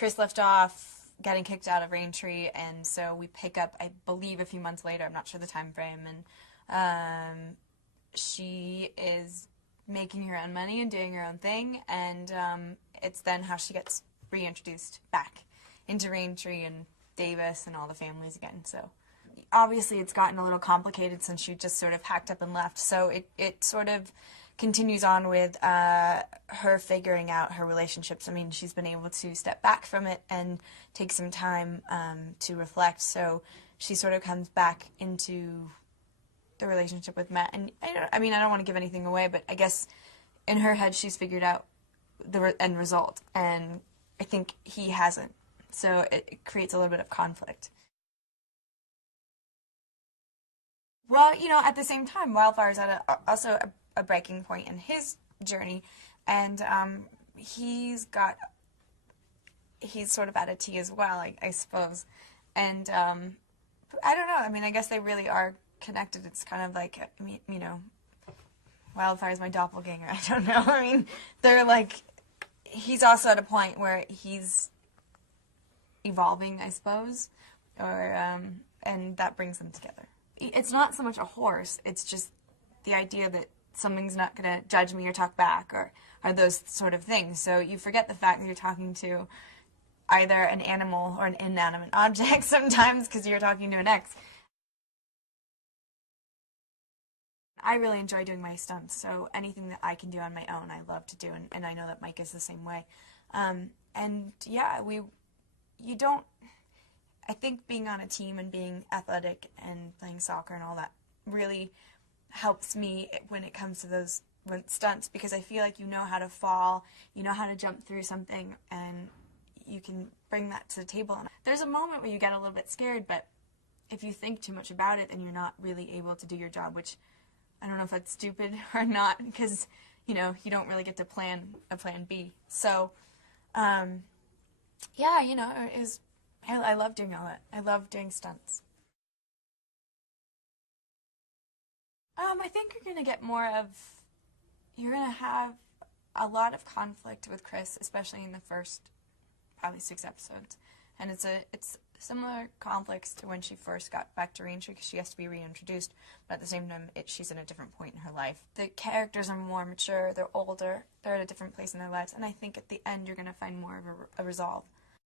Kris left off getting kicked out of Raintree, and so we pick up, I believe, a few months later. I'm not sure the time frame, and she is making her own money and doing her own thing, and it's then how she gets reintroduced back into Raintree and Davis and all the families again. So obviously it's gotten a little complicated since she just sort of packed up and left, so it sort of continues on with her figuring out her relationships. I mean, she's been able to step back from it and take some time to reflect, so she sort of comes back into the relationship with Matt. And I don't want to give anything away, but I guess in her head she's figured out the end result, and I think he hasn't, so it creates a little bit of conflict. Well, at the same time, Wildfire's at also a breaking point in his journey, and he's sort of at a T as well, I suppose. And I don't know. I mean, I guess they really are connected. It's kind of like, Wildfire's my doppelganger. I don't know. I mean, they're like, he's also at a point where he's evolving, I suppose, or and that brings them together. It's not so much a horse, it's just the idea that something's not going to judge me or talk back or those sort of things. So you forget the fact that you're talking to either an animal or an inanimate object sometimes because you're talking to an ex. I really enjoy doing my stunts, so anything that I can do on my own I love to do, and I know that Mike is the same way. And yeah, I think being on a team and being athletic and playing soccer and all that really helps me when it comes to those stunts, because I feel like you know how to fall, you know how to jump through something, and you can bring that to the table. And there's a moment where you get a little bit scared, but if you think too much about it, then you're not really able to do your job, which I don't know if that's stupid or not, because, you don't really get to plan a plan B. So, yeah, I love doing all that. I love doing stunts. I think you're going to get you're going to have a lot of conflict with Kris, especially in the first probably 6 episodes. And it's similar conflicts to when she first got back to Raintree, because she has to be reintroduced, but at the same time, she's in a different point in her life. The characters are more mature, they're older, they're at a different place in their lives, and I think at the end you're going to find more of a resolve.